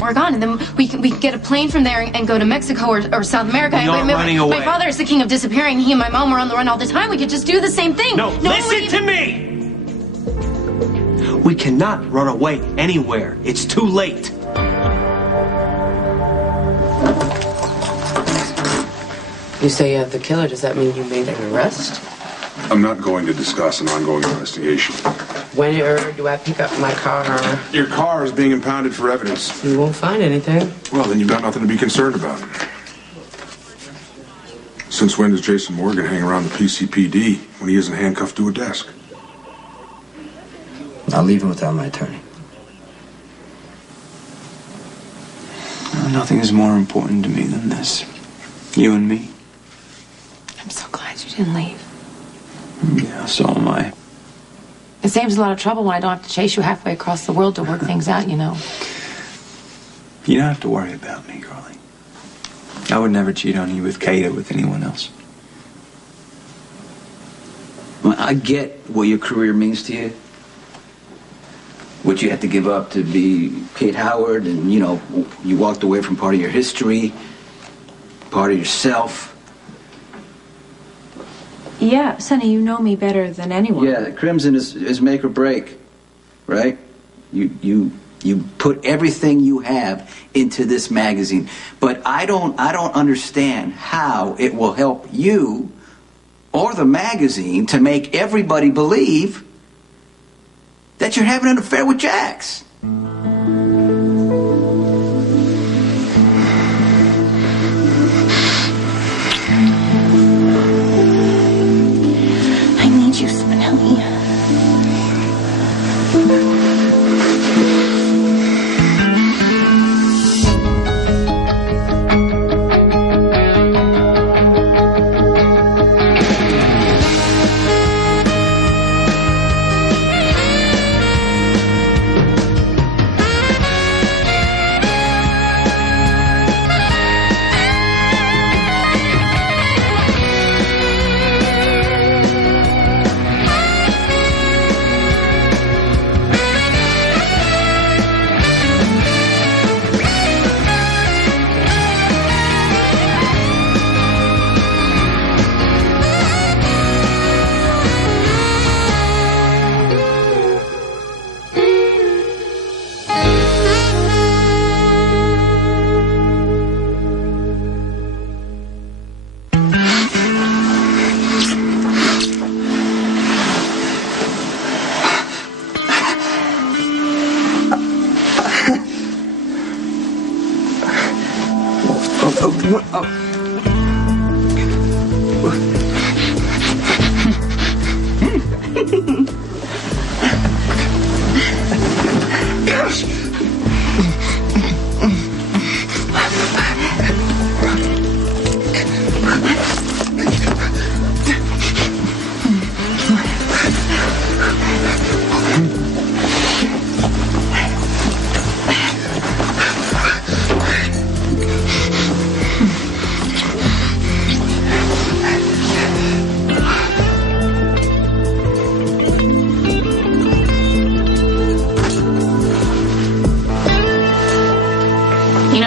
We're gone, and then we can get a plane from there and go to Mexico or South America. We aren't running away. My father is the king of disappearing. He and my mom were on the run all the time. We could just do the same thing. No, listen to me! We cannot run away anywhere. It's too late. You say you have the killer. Does that mean you made an arrest? I'm not going to discuss an ongoing investigation. When do I pick up my car? Your car is being impounded for evidence. You won't find anything. Well, then you've got nothing to be concerned about. Since when does Jason Morgan hang around the PCPD when he isn't handcuffed to a desk? I'll leave him without my attorney. Nothing is more important to me than this. You and me. I'm so glad you didn't leave. Yeah, so am I. It saves a lot of trouble when I don't have to chase you halfway across the world to work things out, you know. You don't have to worry about me, Carly. I would never cheat on you with Kate or with anyone else. Well, I get what your career means to you. What you had to give up to be Kate Howard, and, you know, you walked away from part of your history, part of yourself. Yeah, Sonny, you know me better than anyone. Yeah, Crimson is make or break, right? You put everything you have into this magazine, but I don't understand how it will help you or the magazine to make everybody believe that you're having an affair with Jax. I need you, Spinelli.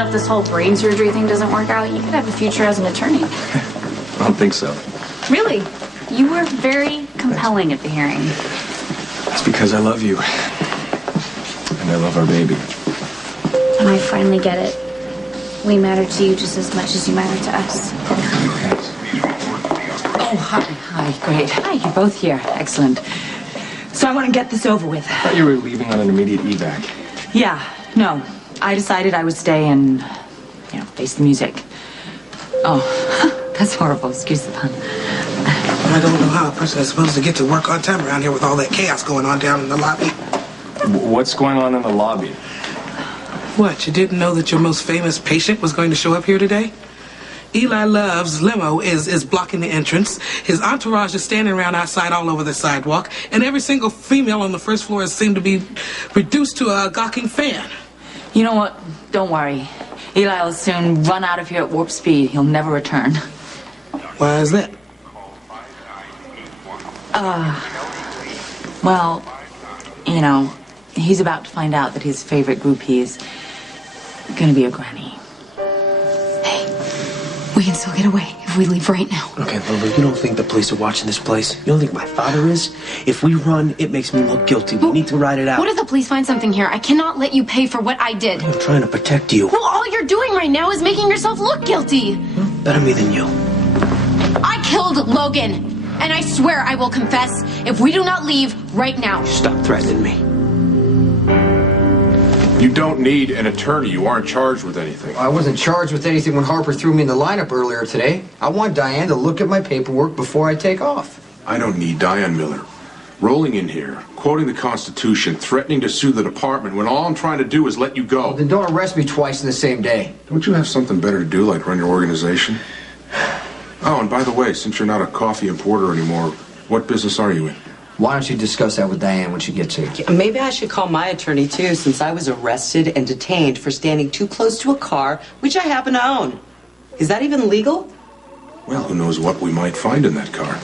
This whole brain surgery thing doesn't work out, you could have a future as an attorney. I don't think so. Really? You were very compelling at the hearing. It's because I love you. And I love our baby. And I finally get it. We matter to you just as much as you matter to us. Oh, hi, great. Hi, you're both here. Excellent. So I want to get this over with. I thought you were leaving on an immediate evac. Yeah, no. I decided I would stay and, you know, face the music. Oh, that's horrible. Excuse the pun. I don't know how a person is supposed to get to work on time around here with all that chaos going on down in the lobby. What's going on in the lobby? What, you didn't know that your most famous patient was going to show up here today? Eli Love's limo is blocking the entrance. His entourage is standing around outside all over the sidewalk. And every single female on the first floor has seemed to be reduced to a gawking fan. You know what? Don't worry. Eli will soon run out of here at warp speed. He'll never return. Why is that? Well, you know, He's about to find out that his favorite groupie is gonna be a granny. We can still get away if we leave right now. Okay, Lulu, you don't think the police are watching this place? You don't think my father is? If we run, it makes me look guilty. We need to ride it out. What if the police find something here? I cannot let you pay for what I did. I'm trying to protect you. Well, all you're doing right now is making yourself look guilty. Better me than you. I killed Logan, and I swear I will confess if we do not leave right now. Stop threatening me. You don't need an attorney. You aren't charged with anything. I wasn't charged with anything when Harper threw me in the lineup earlier today. I want Diane to look at my paperwork before I take off. I don't need Diane Miller rolling in here, quoting the Constitution, threatening to sue the department when all I'm trying to do is let you go. Then don't arrest me twice in the same day. Don't you have something better to do, like run your organization? Oh, and by the way, since you're not a coffee importer anymore, what business are you in? Why don't you discuss that with Diane when she gets here? Maybe I should call my attorney, too, since I was arrested and detained for standing too close to a car, which I happen to own. Is that even legal? Well, who knows what we might find in that car.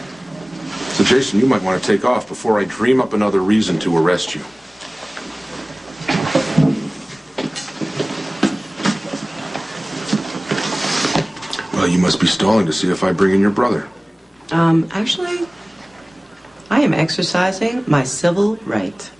So, Jason, you might want to take off before I dream up another reason to arrest you. Well, you must be stalling to see if I bring in your brother. Actually, I am exercising my civil right.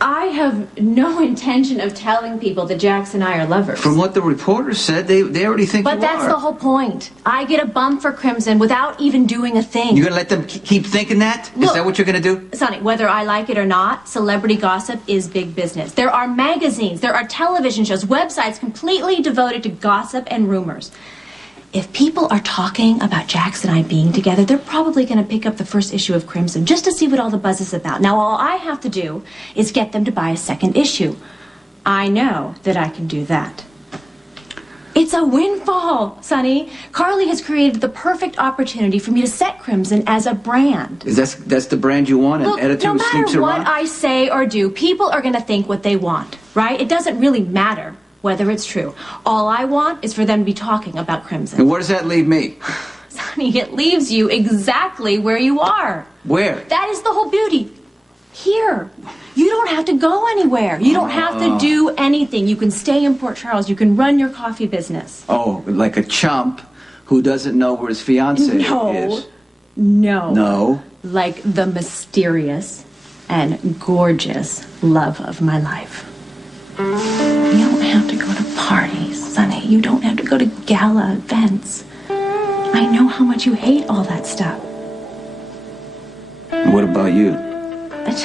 I have no intention of telling people that Jax and I are lovers. From what the reporters said, they already think But you that's are. the whole point. I get a bump for Crimson without even doing a thing. You're gonna let them keep thinking that? Is Look, that what you're gonna do? Sonny, whether I like it or not, celebrity gossip is big business. There are magazines, there are television shows, websites completely devoted to gossip and rumors. If people are talking about Jax and I being together, they're probably going to pick up the first issue of Crimson just to see what all the buzz is about. Now, all I have to do is get them to buy a second issue. I know that I can do that. It's a windfall, Sonny. Carly has created the perfect opportunity for me to set Crimson as a brand. That's the brand you want? An Look, editor no who sleeps matter what around? I say or do, people are going to think what they want, right? It doesn't really matter whether it's true. All I want is for them to be talking about Crimson. And where does that leave me? Sonny, it leaves you exactly where you are. Where? That is the whole beauty. Here. You don't have to go anywhere. You don't have to do anything. You can stay in Port Charles. You can run your coffee business. Oh, like a chump who doesn't know where his fiancée is. No. No. Like the mysterious and gorgeous love of my life. You don't have to go to parties, Sonny. You don't have to go to gala events. I know how much you hate all that stuff. What about you? But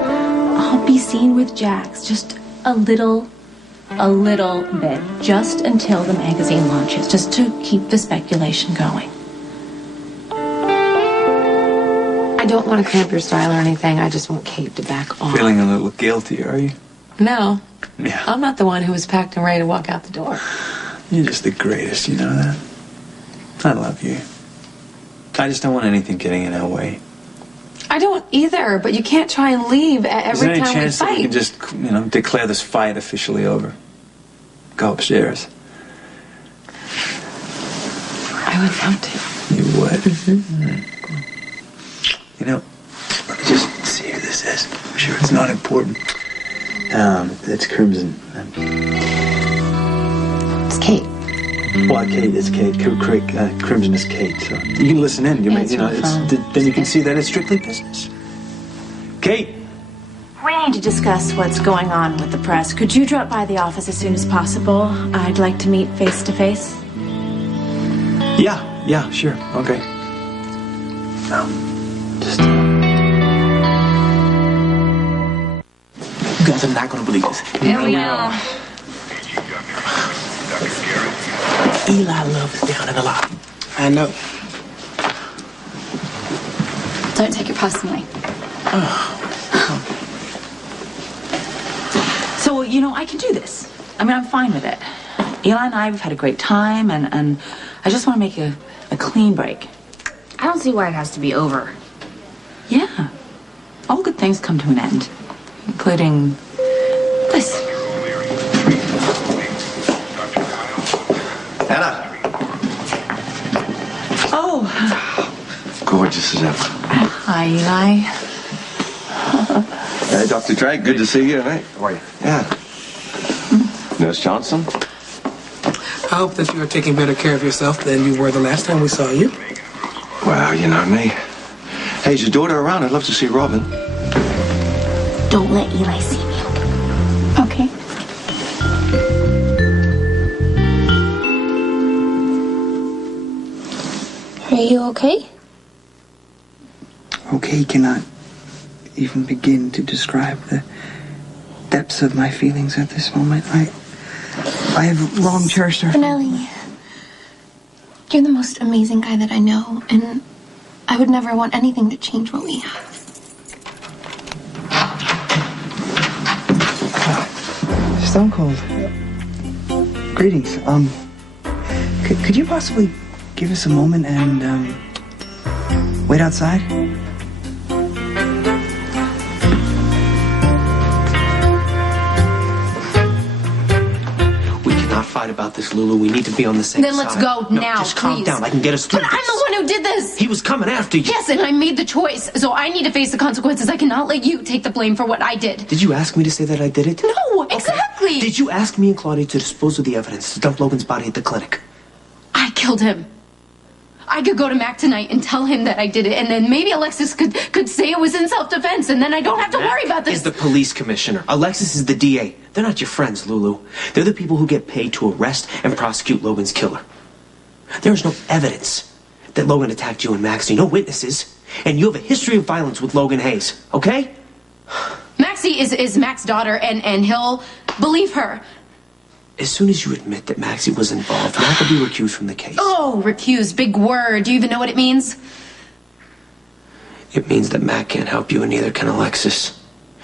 I'll be seen with Jax just a little bit, just until the magazine launches, just to keep the speculation going. I don't want to cramp your style or anything. I just want Kate to back off. Feeling a little guilty, are you? No. Yeah. I'm not the one who was packed and ready to walk out the door. You're just the greatest, you know that? I love you. I just don't want anything getting in our way. I don't either, but you can't try and leave Is every there any time we chance that we fight. can just, declare this fight officially over? Go upstairs. I would love to. You would? Mm-hmm. You know, let me just see who this is. I'm sure it's not important. It's Crimson. It's Kate. Well, Kate is Kate. Crimson is Kate. So you can listen in. Answer the phone. Then you can see that it's strictly business. Kate. We need to discuss what's going on with the press. Could you drop by the office as soon as possible? I'd like to meet face to face. Yeah, sure. Okay. No, just. You guys are not going to believe this. Yeah, we know. Eli Love is down in the lobby. I know. Don't take it personally. So, I can do this. I mean, I'm fine with it. Eli and I have had a great time, and I just want to make a clean break. I don't see why it has to be over. Yeah. All good things come to an end, including this. Anna. Oh. Gorgeous as ever. Hi, Eli. Hey, Dr. Drake, good to see you, mate. How are you? Yeah. Nurse Johnson? I hope that you are taking better care of yourself than you were the last time we saw you. Well, you know me. Hey, is your daughter around? I'd love to see Robin. Don't let Eli see me, okay? Are you okay? Okay cannot even begin to describe the depths of my feelings at this moment. I have long cherished our... Finelli, you're the most amazing guy that I know, and I would never want anything to change what we have. Stone Cold. Greetings. Could you possibly give us a moment and, wait outside? We cannot fight about this, Lulu. We need to be on the same side. Then let's go No, now, just calm please. down. I can get us through But I'm the one who did this. He was coming after you. Yes, and I made the choice, so I need to face the consequences. I cannot let you take the blame for what I did. Did you ask me to say that I did it? No, exactly. Did you ask me and Claudia to dispose of the evidence to dump Logan's body at the clinic? I killed him. I could go to Mac tonight and tell him that I did it, and then maybe Alexis could say it was in self-defense, and then I don't have to worry about this. Is the police commissioner. Alexis is the DA. They're not your friends, Lulu. They're the people who get paid to arrest and prosecute Logan's killer. There is no evidence that Logan attacked you and Maxie. No witnesses. And you have a history of violence with Logan Hayes, okay? Maxie is Mac's daughter, and he'll believe her. As soon as you admit that Maxie was involved, Mac will be recused from the case. Oh, recused, big word. Do you even know what it means? It means that Mac can't help you, and neither can Alexis.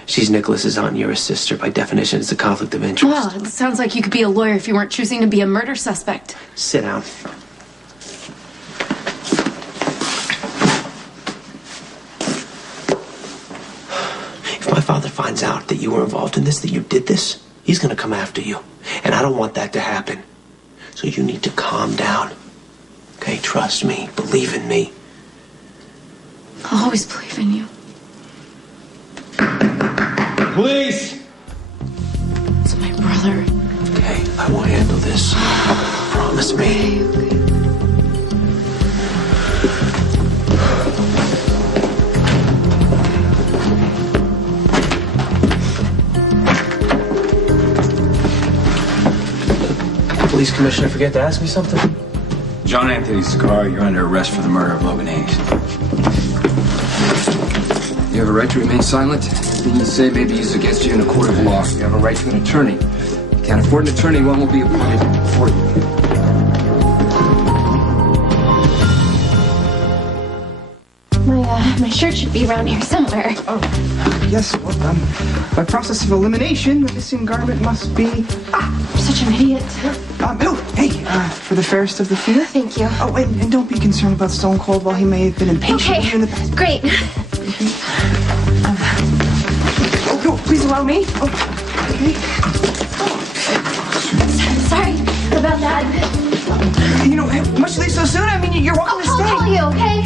She's Nicholas's aunt, you're his sister. By definition, it's a conflict of interest. Well, it sounds like you could be a lawyer if you weren't choosing to be a murder suspect. Sit down. If my father finds out that you were involved in this, that you did this, he's gonna come after you. And I don't want that to happen. So you need to calm down. Okay, trust me. Believe in me. I'll always believe in you. Police! It's my brother. Okay, I will handle this. Promise me. Police commissioner, forget to ask me something? John Anthony Scar, you're under arrest for the murder of Logan Hayes. You have a right to remain silent. Anything you say may be used against you in a court of law. You have a right to an attorney. If you can't afford an attorney, one will be appointed for you. My shirt should be around here somewhere. Oh, yes. Well, by process of elimination, the missing garment must be... I'm such an idiot. Oh, hey, for the fairest of the few. Thank you. Oh, and don't be concerned about Stone Cold while he may have been impatient with you in the past. Great. Oh, no, please allow me. Oh, okay. Sorry about that. You know, much leave so soon? I mean, you're welcome to stay. I'll call you, okay?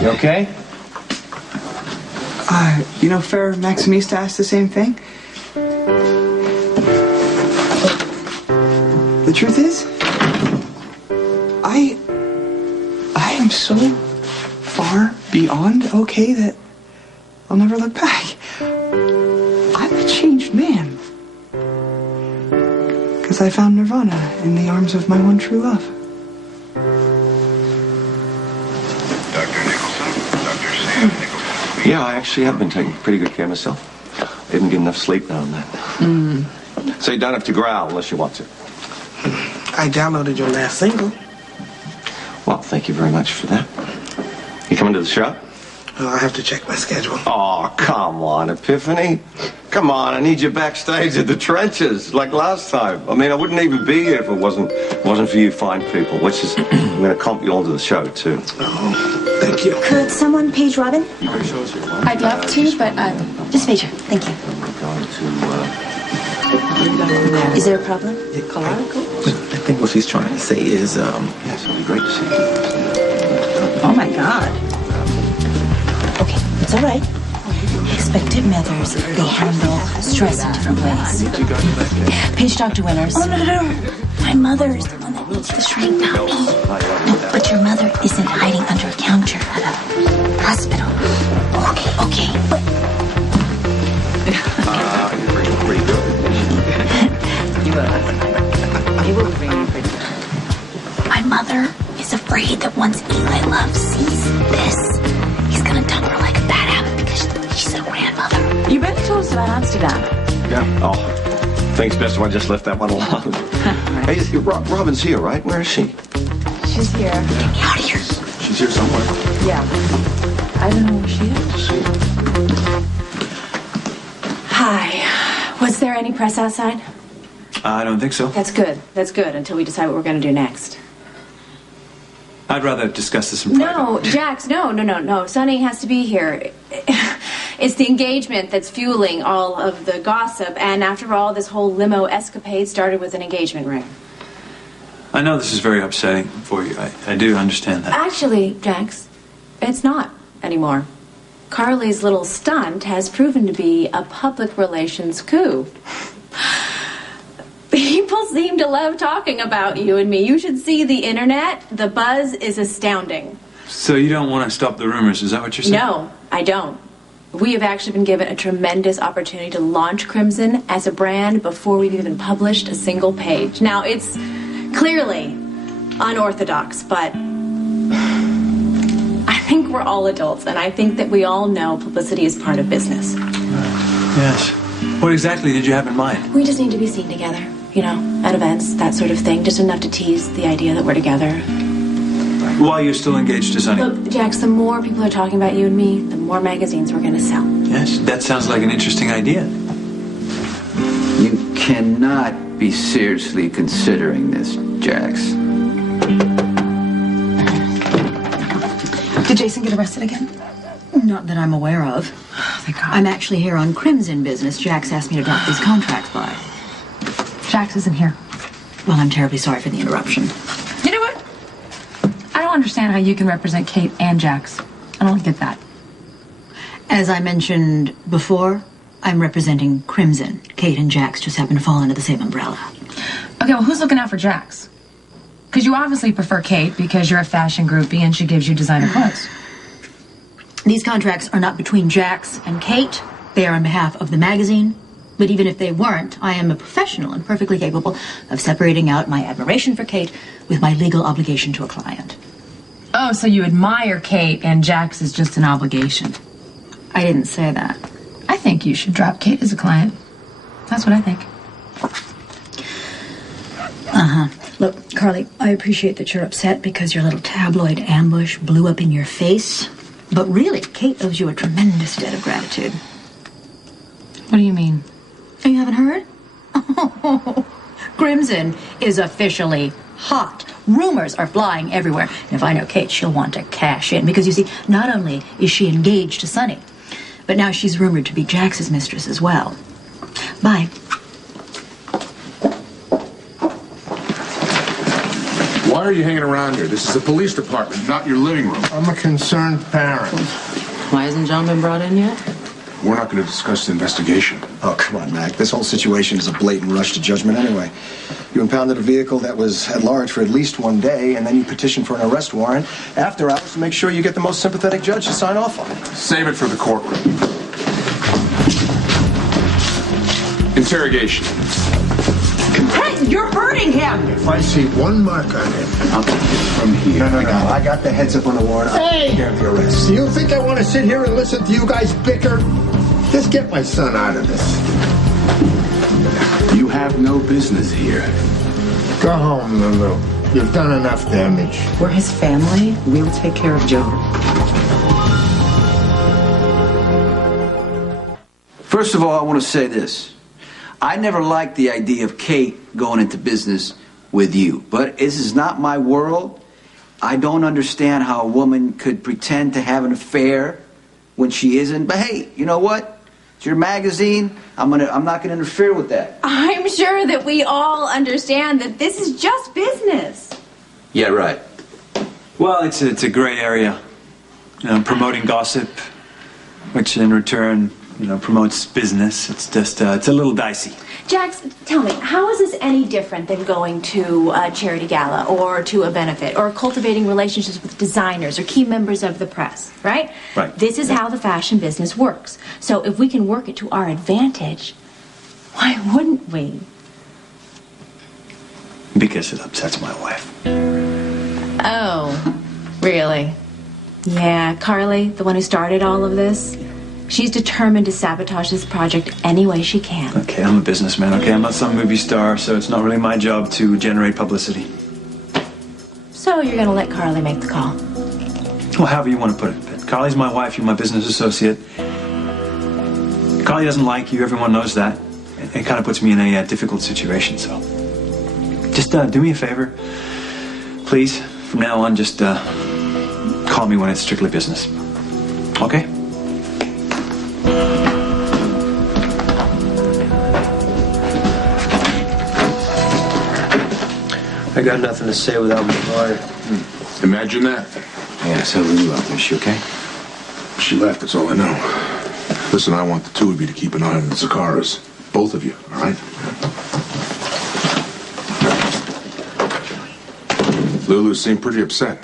You okay? You know, Fair Maximise asked the same thing. The truth is, I am so far beyond okay that I'll never look back. I'm a changed man. Because I found nirvana in the arms of my one true love. Yeah, I actually have been taking pretty good care of myself. I didn't get enough sleep now and then. So you don't have to growl unless you want to. I downloaded your last single. Well, thank you very much for that. You coming to the show? Oh, I have to check my schedule. Oh, come on, Epiphany. Come on, I need you backstage at the trenches, like last time. I mean, I wouldn't even be here if it wasn't for you fine people, which is, I'm going to comp you onto the show, too. Oh, thank you. Could someone page Robin? You can show us your phone. I'd love to, but Just page her. Thank you. We're going to, Is there a problem? I think what she's trying to say is, Yes, it'll be great to see you. Oh my God. It's all right. Expectant mothers, they handle stress in different ways. Page Dr. Winners. Oh, no. My mother is the one that needs the shrink, not me. No, but your mother isn't hiding under a counter at a hospital. Okay. You're pretty good. You will bring me pretty good. My mother is afraid that once Eli Love sees this, he's gonna dump her like a bad habit because she's a grandmother. You better tell us about Amsterdam. Yeah. Oh, thanks best if I just left that one alone. Hey, Robin's here, right? Where is she? She's here. Get me out of here. She's here somewhere. Yeah. I don't know where she is. Hi. Was there any press outside? I don't think so. That's good. That's good until we decide what we're going to do next. I'd rather discuss this in private. No, Jax, no. Sonny has to be here. It's the engagement that's fueling all of the gossip, and after all, this whole limo escapade started with an engagement ring. I know this is very upsetting for you. I do understand that. Actually, Jax, it's not anymore. Carly's little stunt has proven to be a public relations coup. People seem to love talking about you and me. You should see the internet. The buzz is astounding. So you don't want to stop the rumors, is that what you're saying? No, I don't. We have actually been given a tremendous opportunity to launch Crimson as a brand before we've even published a single page. Now, it's clearly unorthodox, but I think we're all adults, and I think that we all know publicity is part of business. Yes. What exactly did you have in mind? We just need to be seen together, at events, that sort of thing. Just enough to tease the idea that we're together. While you're still engaged to Sonny? Look, Jax, the more people are talking about you and me, the more magazines we're going to sell. Yes, that sounds like an interesting idea. You cannot be seriously considering this, Jax. Did Jason get arrested again? Not that I'm aware of. Thank God. I'm actually here on Crimson business. Jax asked me to drop these contracts by. Jax isn't here. Well, I'm terribly sorry for the interruption. You know what? I don't understand how you can represent Kate and Jax. I don't get that. As I mentioned before, I'm representing Crimson. Kate and Jax just happen to fall under the same umbrella. Okay, well, who's looking out for Jax? Because you obviously prefer Kate because you're a fashion groupie and she gives you designer clothes. These contracts are not between Jax and Kate. They are on behalf of the magazine. But even if they weren't, I am a professional and perfectly capable of separating out my admiration for Kate with my legal obligation to a client. Oh, so you admire Kate and Jax is just an obligation. I didn't say that. I think you should drop Kate as a client. That's what I think. Look, Carly, I appreciate that you're upset because your little tabloid ambush blew up in your face. But really, Kate owes you a tremendous debt of gratitude. What do you mean? Oh, you haven't heard? Oh, Crimson is officially hot. Rumors are flying everywhere. And if I know Kate, she'll want to cash in. Because, you see, not only is she engaged to Sonny, but now she's rumored to be Jax's mistress as well. Bye. Why are you hanging around here? This is the police department, not your living room. I'm a concerned parent. Why hasn't John been brought in yet? We're not going to discuss the investigation. Oh, come on, Mac. This whole situation is a blatant rush to judgment anyway. You impounded a vehicle that was at large for at least one day, and then you petitioned for an arrest warrant after hours to make sure you get the most sympathetic judge to sign off on it. Save it for the courtroom. Interrogation. Hey, you're hurting him! If I see one mark on him, I'll take it from here. No. I got the heads up on the warrant. I'll take care of the arrest. Do you think I want to sit here and listen to you guys bicker? Just get my son out of this. You have no business here. Go home, Lulu. You've done enough damage. We're his family. We'll take care of Joe. First of all, I want to say this. I never liked the idea of Kate going into business with you, but this is not my world. I don't understand how a woman could pretend to have an affair when she isn't. But hey, you know what? It's your magazine. I'm not gonna interfere with that. I'm sure that we all understand that this is just business. Yeah, right. Well, it's a gray area. Promoting gossip, which in return, promotes business. It's just, it's a little dicey. Jax, tell me, how is this any different than going to a charity gala or to a benefit or cultivating relationships with designers or key members of the press, right? Right. This is how the fashion business works. So if we can work it to our advantage, why wouldn't we? Because it upsets my wife. Oh, really? Yeah, Carly, the one who started all of this, she's determined to sabotage this project any way she can. Okay, I'm a businessman, okay? I'm not some movie star, so it's not really my job to generate publicity. So you're gonna let Carly make the call? Well, however you want to put it. But Carly's my wife, you're my business associate. Carly doesn't like you, everyone knows that. It kind of puts me in a difficult situation, so... Just do me a favor. Please, from now on, just call me when it's strictly business. Okay? I got nothing to say without my lawyer. Imagine that. Yeah, so Lulu out there. Is she okay? She left, that's all I know. Listen, I want the two of you to keep an eye on the Zakaras. Both of you, all right? Lulu seemed pretty upset.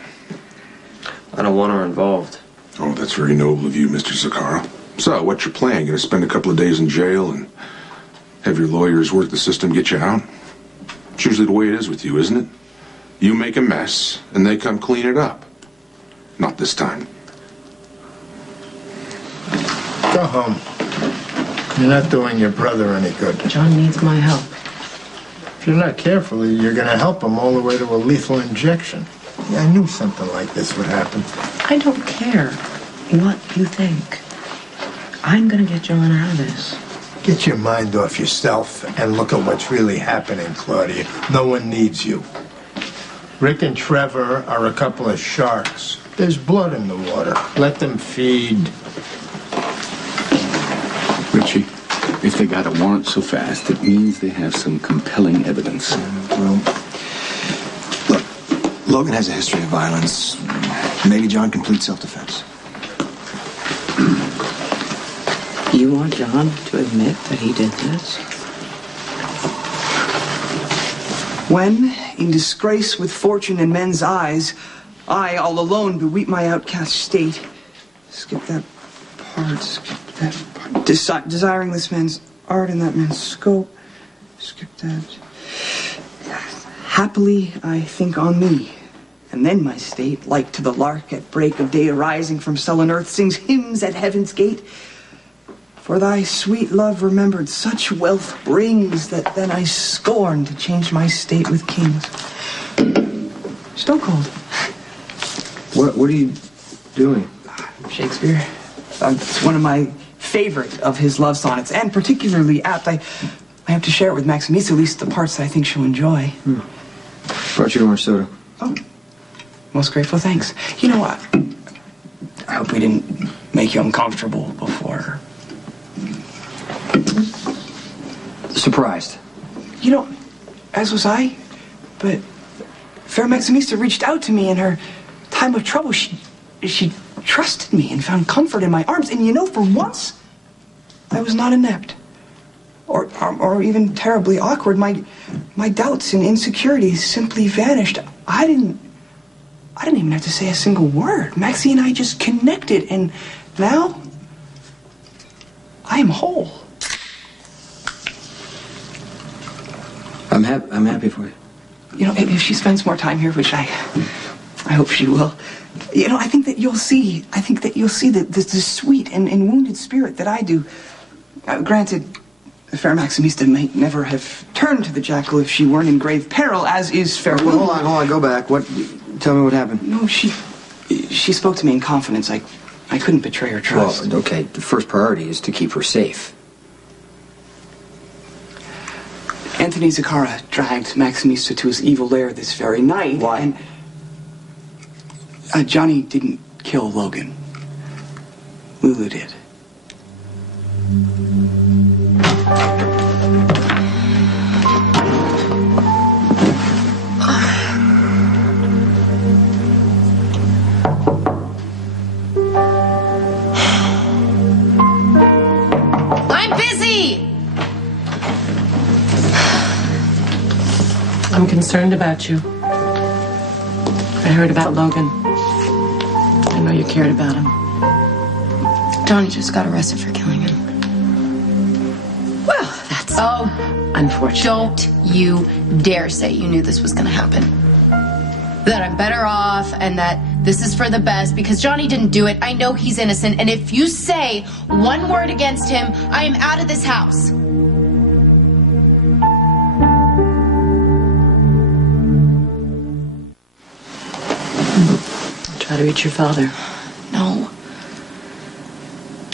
I don't want her involved. Oh, that's very noble of you, Mr. Zakara. So, what's your plan? Gonna spend a couple of days in jail and have your lawyers work the system, get you out? It's usually the way it is with you, isn't it? You make a mess, and they come clean it up. Not this time. Go home. You're not doing your brother any good. John needs my help. If you're not careful, you're going to help him all the way to a lethal injection. Yeah, I knew something like this would happen. I don't care what you think. I'm gonna get John out of this. Get your mind off yourself and look at what's really happening, Claudia. No one needs you. Rick and Trevor are a couple of sharks. There's blood in the water. Let them feed. Richie, if they got a warrant so fast, it means they have some compelling evidence. Well, look, Logan has a history of violence. Maybe John can plead self-defense. You want John to admit that he did this? When, in disgrace with fortune in men's eyes, I, all alone, beweep my outcast state. Skip that part, skip that part. Desiring this man's art and that man's scope. Skip that. Happily, I think on me. And then my state, like to the lark at break of day arising from sullen earth, sings hymns at heaven's gate. For thy sweet love remembered such wealth brings that then I scorn to change my state with kings. Stone Cold. What are you doing? Shakespeare. It's one of my favorite of his love sonnets, and particularly apt. I have to share it with Maximisa, at least the parts that I think she'll enjoy. Brought you an orange soda. Oh, most grateful, thanks. You know what? I hope we didn't make you uncomfortable before. Surprised. You know, as was I, but Fair Maximista reached out to me in her time of trouble. She trusted me and found comfort in my arms. And you know, for once, I was not inept or even terribly awkward. My doubts and insecurities simply vanished. I didn't even have to say a single word. Maxie and I just connected, and now I am whole. I'm happy for you. You know, if she spends more time here, which I hope she will, you know, I think that you'll see the sweet and wounded spirit that I do. Granted, Fair Maximista might never have turned to the jackal if she weren't in grave peril, as is Fair Will. Hold on, go back. Tell me what happened. No, she spoke to me in confidence. I couldn't betray her trust. Well, okay, the first priority is to keep her safe. Anthony Zakara dragged Maximista to his evil lair this very night. Why? And Johnny didn't kill Logan. Lulu did. I'm busy! I'm concerned about you. I heard about Logan. I know you cared about him. Johnny just got arrested for killing him. Well, that's... Oh, unfortunate. Don't you dare say you knew this was going to happen. That I'm better off and that this is for the best because Johnny didn't do it. I know he's innocent. And if you say one word against him, I am out of this house. Try to reach your father. No.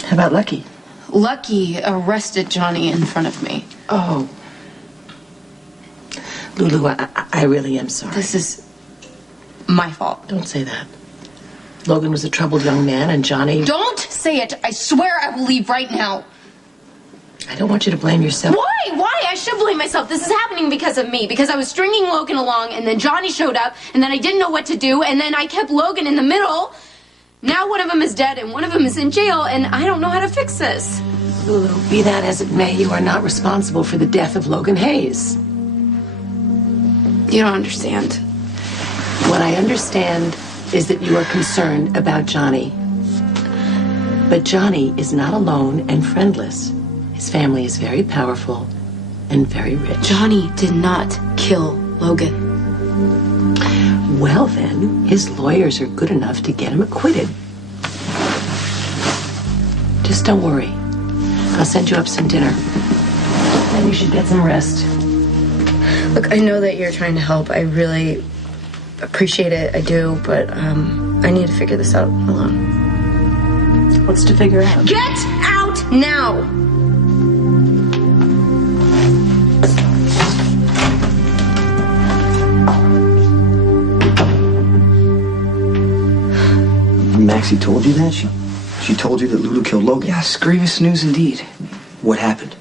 How about Lucky? Lucky arrested Johnny in front of me. Oh. Lulu, I really am sorry. This is my fault. Don't say that. Logan was a troubled young man, and Johnny... Don't say it! I swear I will leave right now. I don't want you to blame yourself. Why? Why? I should blame myself. This is happening because of me. Because I was stringing Logan along, and then Johnny showed up, and then I didn't know what to do, and then I kept Logan in the middle. Now one of them is dead, and one of them is in jail, and I don't know how to fix this. Lulu, be that as it may, you are not responsible for the death of Logan Hayes. You don't understand. What I understand is that you are concerned about Johnny. But Johnny is not alone and friendless. His family is very powerful and very rich. Johnny did not kill Logan. Well then, his lawyers are good enough to get him acquitted. Just don't worry. I'll send you up some dinner. Then you should get some rest. Look, I know that you're trying to help. I really appreciate it. I do, but I need to figure this out alone. What's to figure out? Get out now! Maxie told you that? She told you that Lulu killed Logan? Yes, grievous news indeed. What happened?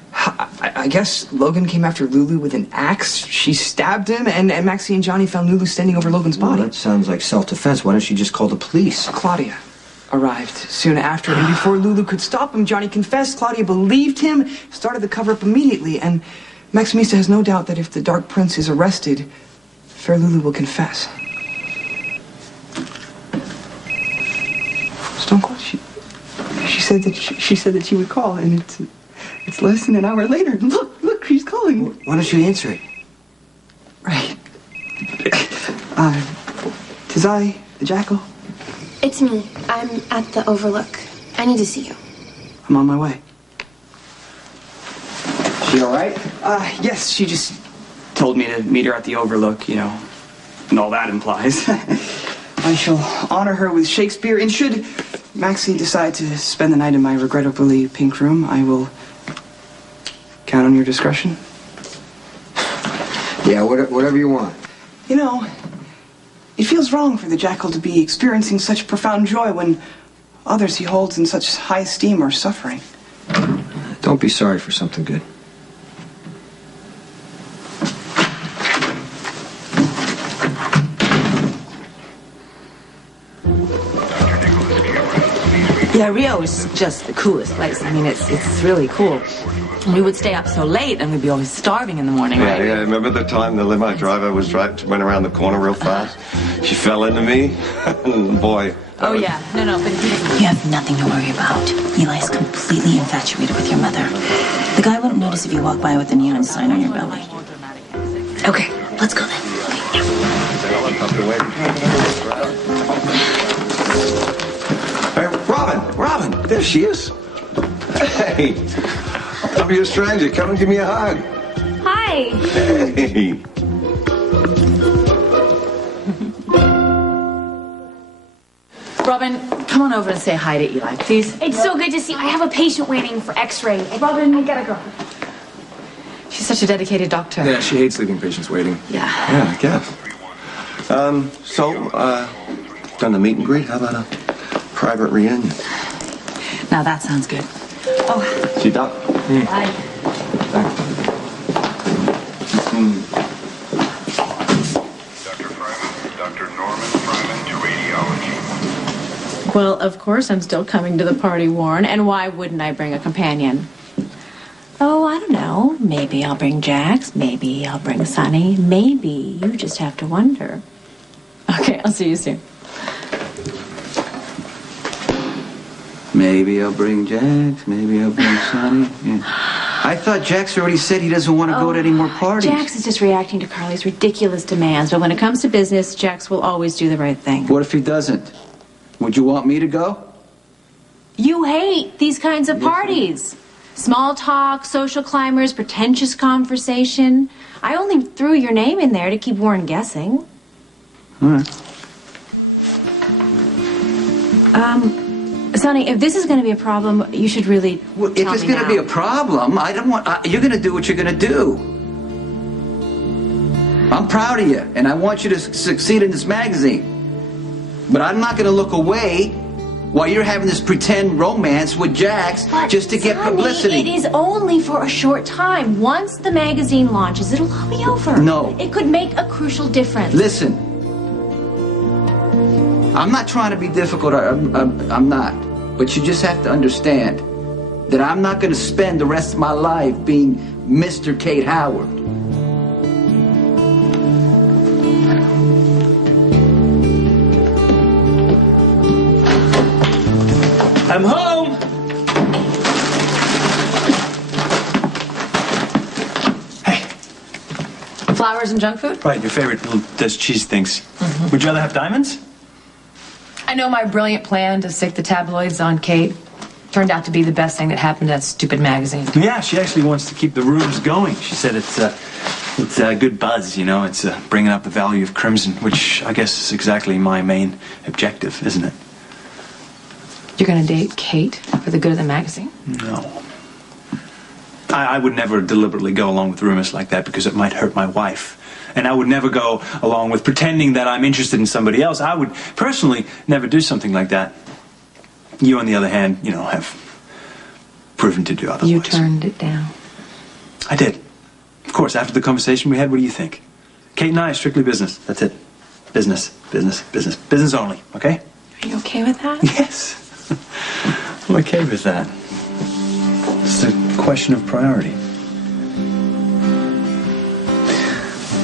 I guess Logan came after Lulu with an axe. She stabbed him, and Maxie and Johnny found Lulu standing over Logan's body. Well, that sounds like self-defense. Why don't she just call the police? Claudia arrived soon after, and before Lulu could stop him, Johnny confessed. Claudia believed him, started the cover-up immediately, and Maximista has no doubt that if the Dark Prince is arrested, Fair Lulu will confess. Stone Cold, she said that she said that she would call, and it's less than an hour later. Look, she's calling. Why don't you answer it? Right. 'Tis I, the Jackal. It's me. I'm at the Overlook. I need to see you. I'm on my way. She all right? Yes, she just told me to meet her at the Overlook, you know, and all that implies. I shall honor her with Shakespeare, and should Maxie decide to spend the night in my regrettably pink room, I will count on your discretion. Yeah, whatever you want. You know, it feels wrong for the Jackal to be experiencing such profound joy when others he holds in such high esteem are suffering. Don't be sorry for something good. Yeah, Rio is just the coolest place. I mean, it's really cool. We would stay up so late and we'd be always starving in the morning, right? Yeah, remember the time the limo driver went around the corner real fast? She fell into me, and boy. Oh, yeah. No, but You have nothing to worry about. Eli's completely infatuated with your mother. The guy wouldn't notice if you walk by with a neon sign on your belly. Okay, let's go then. Hey, Robin, there she is. Hey, don't be a stranger. Come and give me a hug. Hi. Hey. Robin, come on over and say hi to Eli, please. It's so good to see. I have a patient waiting for x-ray. Robin, I gotta go. She's such a dedicated doctor. Yeah, she hates leaving patients waiting. Yeah. Yeah, I guess. Done the meet and greet. How about a private reunion? Now that sounds good. Oh. See, Doc? Bye. Well, of course I'm still coming to the party, Warren. And why wouldn't I bring a companion? Oh, I don't know. Maybe I'll bring Jax. Maybe I'll bring Sonny. Maybe you just have to wonder. Okay, I'll see you soon. Maybe I'll bring Jax. Maybe I'll bring Sonny. Yeah. I thought Jax already said he doesn't want to go to any more parties. Jax is just reacting to Carly's ridiculous demands, but when it comes to business, Jax will always do the right thing. What if he doesn't? Would you want me to go? You hate these kinds of parties. Small talk, social climbers, pretentious conversation. I only threw your name in there to keep Warren guessing. All right. Sonny, if this is going to be a problem, you should really Well, if it's going to be a problem, I don't want... you're going to do what you're going to do. I'm proud of you, and I want you to succeed in this magazine. But I'm not going to look away while you're having this pretend romance with Jax just to get publicity. It is only for a short time. Once the magazine launches, it'll all be over. No. It could make a crucial difference. Listen. I'm not trying to be difficult. I'm not. But you just have to understand that I'm not going to spend the rest of my life being Mr. Kate Howard. I'm home! Flowers and junk food? Right, your favorite little Dutch cheese things. Would you rather have diamonds? I know my brilliant plan to stick the tabloids on Kate turned out to be the best thing that happened to that stupid magazine. Yeah, she actually wants to keep the rooms going. She said it's good buzz, you know. It's bringing up the value of Crimson, which I guess is exactly my main objective, isn't it? You're gonna date Kate for the good of the magazine? No. I would never deliberately go along with rumors like that because it might hurt my wife. And I would never go along with pretending that I'm interested in somebody else. I would personally never do something like that. You, on the other hand, you know, have proven to do otherwise. You turned it down. I did. Of course, after the conversation we had, what do you think? Kate and I, strictly business. That's it. Business, business, business. Business only, okay? Are you okay with that? Yes. I'm okay with that. It's a question of priority.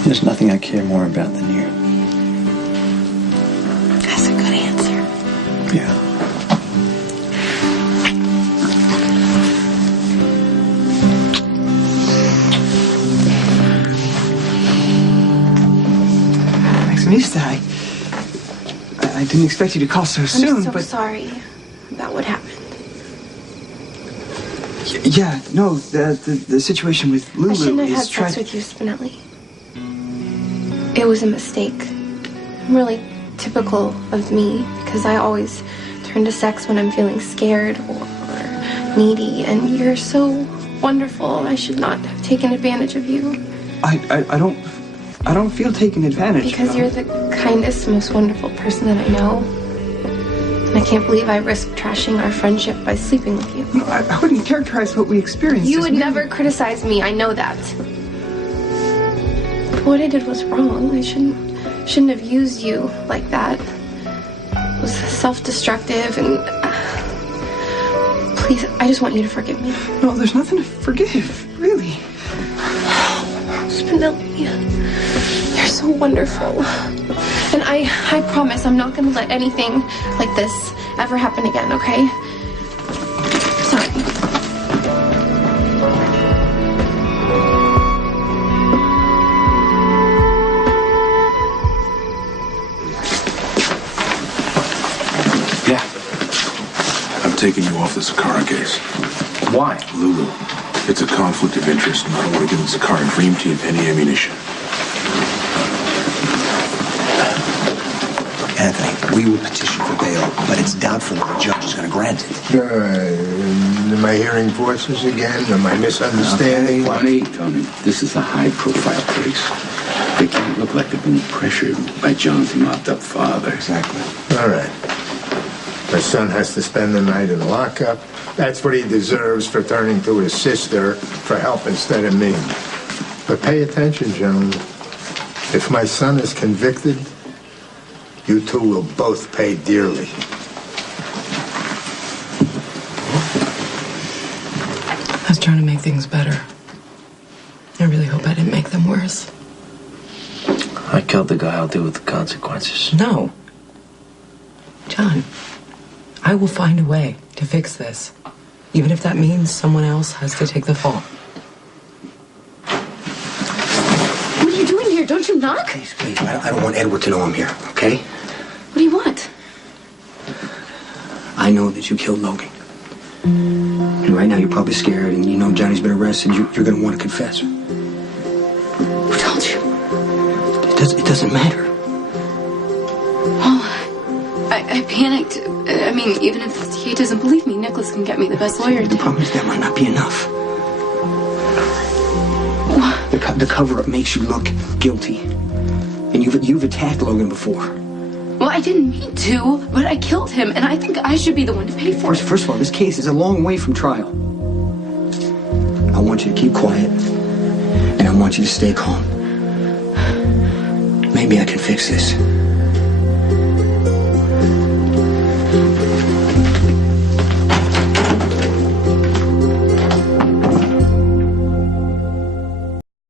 There's nothing I care more about than you. That's a good answer. Yeah. Maximista, I didn't expect you to call so soon, I'm so but... sorry about what happened. Yeah, no, the situation with Lulu I shouldn't have had is sex with you, Spinelli. It was a mistake. Really typical of me, because I always turn to sex when I'm feeling scared or needy, and you're so wonderful. I should not have taken advantage of you. I don't feel taken advantage Because of. you're the kindest, most wonderful person that I know. And I can't believe I risked trashing our friendship by sleeping with you. No, I wouldn't characterize what we experienced. You as would never criticize me, I know that. But what I did was wrong. I shouldn't have used you like that. It was self-destructive and... please, I just want you to forgive me. No, there's nothing to forgive, really. Spinelli, you're so wonderful. And I promise I'm not going to let anything like this ever happen again, okay? Sorry. Yeah. I'm taking you off the Zakara case. Why? Lulu, it's a conflict of interest, and I don't want to give the Zakara Dream Team any ammunition. Anthony, we will petition for bail, but it's doubtful if the judge is going to grant it. Am I hearing voices again? Am I misunderstanding? Tony, this is a high-profile case. They can't look like they've been pressured by John's mopped-up father. Exactly. All right. My son has to spend the night in lockup. That's what he deserves for turning to his sister for help instead of me. But pay attention, gentlemen. If my son is convicted, you two will both pay dearly. I was trying to make things better. I really hope I didn't make them worse. I killed the guy. I'll deal with the consequences. No. John, I will find a way to fix this. Even if that means someone else has to take the fall. What are you doing here? Don't you knock? Please, I don't want Edward to know I'm here, okay? What do you want? I know that you killed Logan. And right now you're probably scared and you know Johnny's been arrested. You're going to want to confess. Who told you? It doesn't matter. Oh, I panicked. I mean, even if he doesn't believe me, Nicholas can get me the best lawyer. The problem is that might not be enough. The cover-up makes you look guilty. And you've attacked Logan before. Well, I didn't mean to, but I killed him, and I think I should be the one to pay for it. First of all, this case is a long way from trial. I want you to keep quiet, and I want you to stay calm. Maybe I can fix this.